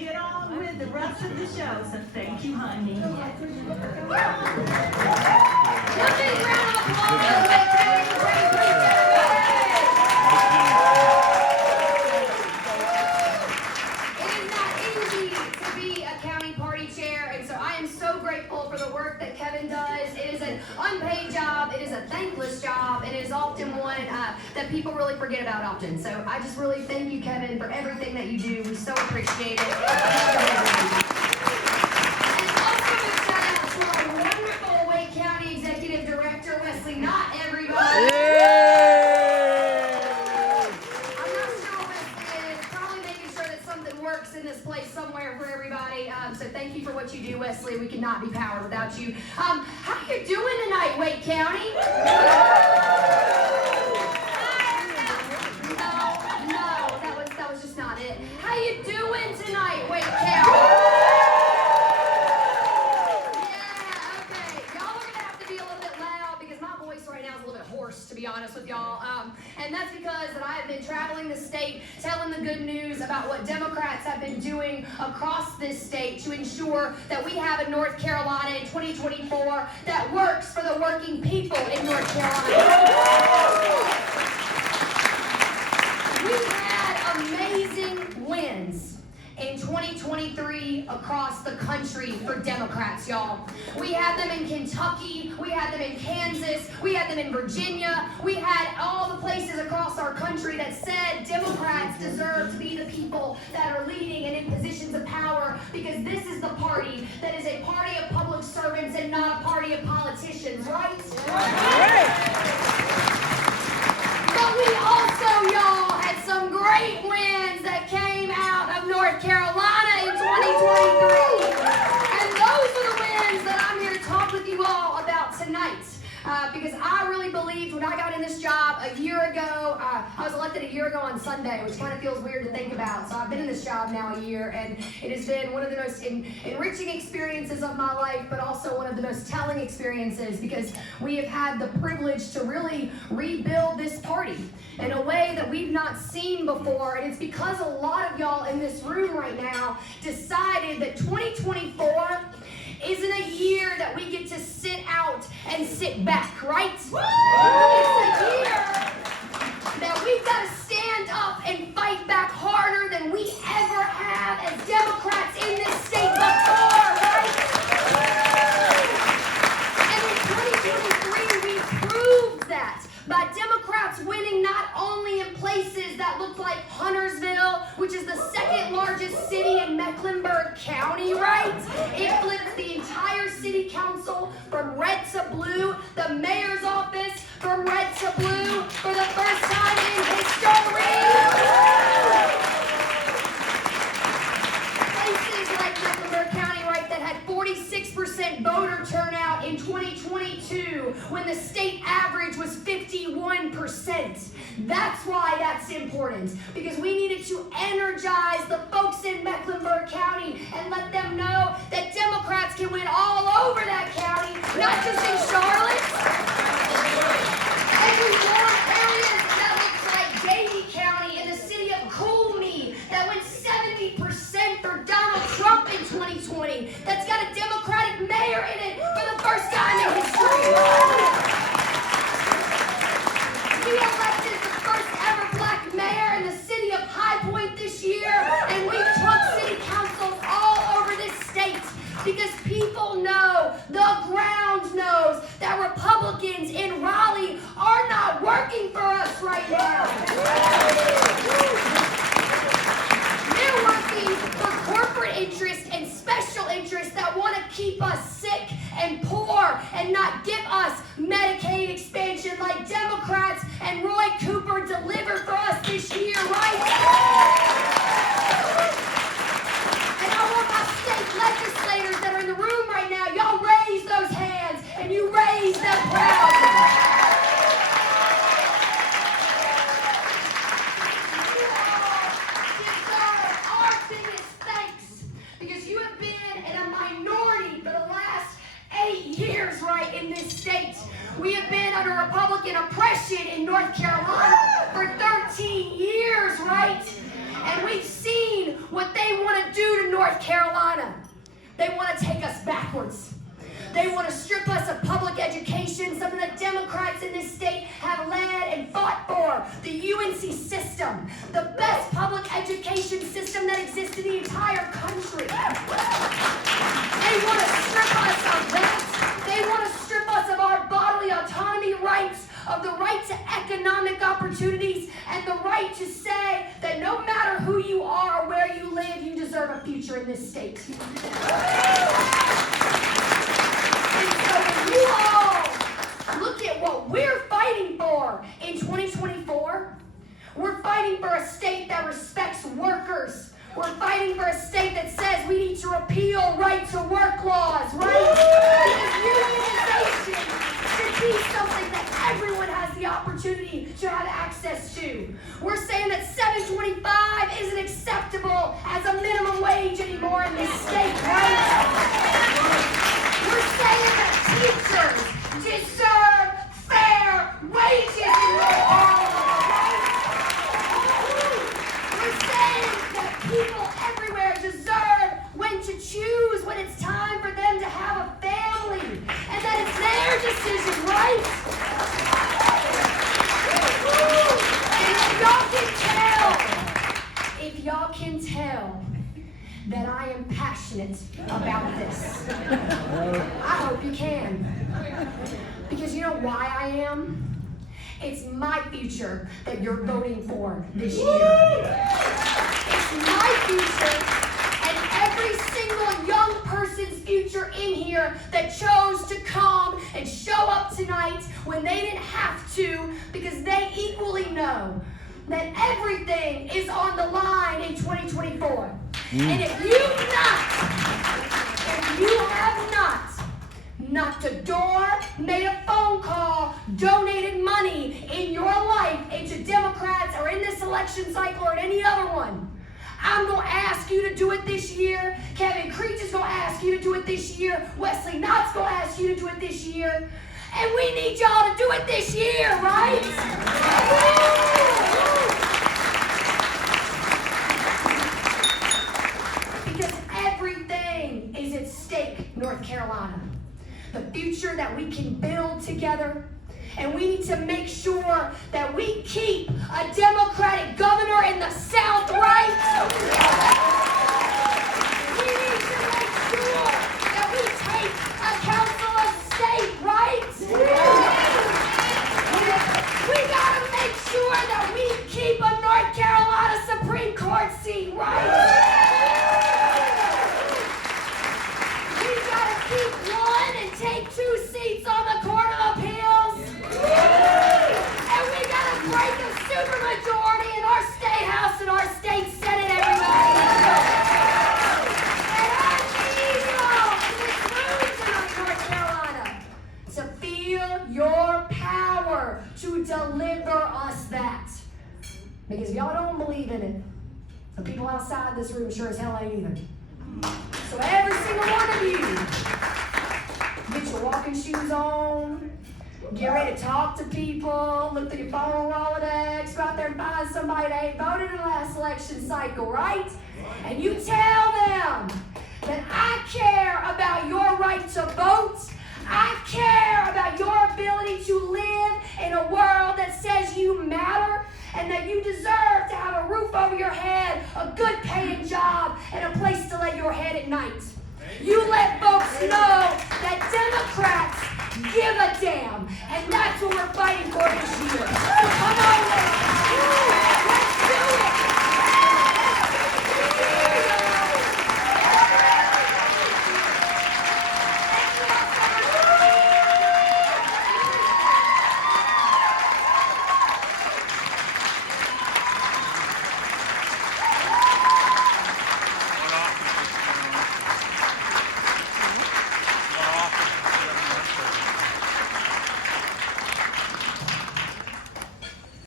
get on with the rest of the show, so thank you, honey. Give me a round of applause. For the work that Kevyn does. It is an unpaid job, it is a thankless job, and it is often one that people really forget about often. So I just really thank you, Kevyn, for everything that you do. We so appreciate it. And also a shout out to our wonderful Wake County Executive Director, Wesley Knott, everybody. I'm not sure Wesley is probably making sure that something works in this place somewhere for everybody. So thank you for what you do, Wesley. We could not be powered without you. How you doing tonight, Wake County? No, that was just not it. How you doing tonight, Wake County? Yeah, okay. Y'all are gonna have to be a little bit loud because my voice right now is a little bit hoarse, to be honest with y'all. And that's because that I have been traveling the state telling the good news about what Democrats have been doing across this state to ensure that we have a North Carolina in 2024 that works for the working people in North Carolina. We had amazing wins in 2023 across the country for Democrats, y'all. We had them in Kentucky, we had them in Kansas, we had them in Virginia, we had all the places across our country that said Democrats deserve to be the people that are leading and in positions of power because this is the party that is a party of public servants and not a party of politicians, right? But we also, y'all, had some great wins that came out of North Carolina in 2023. And those are the wins that I'm here to talk with you all about tonight. Because I really believed when I got in this job a year ago, I was elected a year ago on Sunday, which kind of feels weird to think about. So I've been in this job now a year, and it has been one of the most enriching experiences of my life, but also one of the most telling experiences because we have had the privilege to really rebuild this party in a way that we've not seen before. And it's because a lot of y'all in this room right now decided that 2024 isn't a year that we get to sit out and sit back, right? It's a year that we've got to stand up and fight back harder than we ever have as Democrats in this state before, right? And in 2023, we proved that by Democrats winning not only in places that looked like Huntersville, which is the second largest city in Mecklenburg County, right? It flipped the entire city council from red to blue, the mayor's office from red to blue for the first time in history. Places like Mecklenburg County, right, that had 46% voter turnout in 2022 when the state average was 51%. That's why that's important, because we needed to energize the folks in Mecklenburg County and let them know that Democrats can win all over that county, not just in Charlotte. And we won areas that look like Davie County in the city of Coolme that went 70% for Donald Trump in 2020. That's got a Democratic mayor in it for the first time in history. We elected the first ever black mayor in the city of High Point this year, and we took city councils all over this state because people know, the ground knows, that Republicans in Raleigh are not working for us right now. They're working for corporate interests and special interests that want to keep us sick and poor and not give us Medicaid expansion like Democrats and Roy Cooper delivered for us this year, right? And I want my state legislators that are in the room right now, y'all raise those hands and you raise them proudly. Years, right, in this state. We have been under Republican oppression in North Carolina for 13 years, right? And we've seen what they want to do to North Carolina, they want to take us backwards. They want to strip us of public education, something that Democrats in this state have led and fought for. The UNC system, the best public education system that exists in the entire country. They want to strip us of that. They want to strip us of our bodily autonomy rights, of the right to economic opportunities, and the right to say that no matter who you are or where you live, you deserve a future in this state. And so when you all look at what we're fighting for in 2024, we're fighting for a state that respects workers. We're fighting for a state that says we need to repeal right to work laws, right? Because unionization should be something that everyone has the opportunity to have access to. We're saying that $7.25 isn't acceptable as a minimum wage anymore in this state, right? We're saying that teachers deserve fair wages in North Carolina. We're saying that people everywhere deserve when to choose when it's time for them to have a family, and that it's their decision, right? And if y'all can tell that I am passionate about this. I hope you can. Because you know why I am? It's my future that you're voting for this year. It's my future and every single young person's future in here that chose to come and show up tonight when they didn't have to, because they equally know that everything is on the line in 2024. And if you have not knocked a door, made a phone call, donated money in your life into Democrats or in this election cycle or in any other one, I'm going to ask you to do it this year. Kevyn Creech is going to ask you to do it this year. Wesley Knott's going to ask you to do it this year. And we need y'all to do it this year, right? Because everything is at stake, North Carolina. The future that we can build together. And we need to make sure that we keep a Democratic governor in the South, right? We need to make sure that we take a council of state, right? We gotta make sure that we keep a North Carolina Supreme Court seat, right? We gotta keep one and take 2 seats on the Court of Appeals. And we gotta break a supermajority in our state house and our state senate, everybody. And I need y'all in this room tonight, North Carolina, to feel your power to deliver us that. Because if y'all don't believe in it, the people outside this room sure as hell ain't either. So every single one of you, get your walking shoes on, get ready to talk to people, look through your phone Rolodex, go out there and find somebody that ain't voted in the last election cycle, right? And you tell them that I care about your right to vote. I care about your ability to live in a world that says you matter and that you deserve to have a roof over your head, a good paying job, and a place to lay your head at night. You let folks know that Democrats give a damn, and that's what we're fighting for this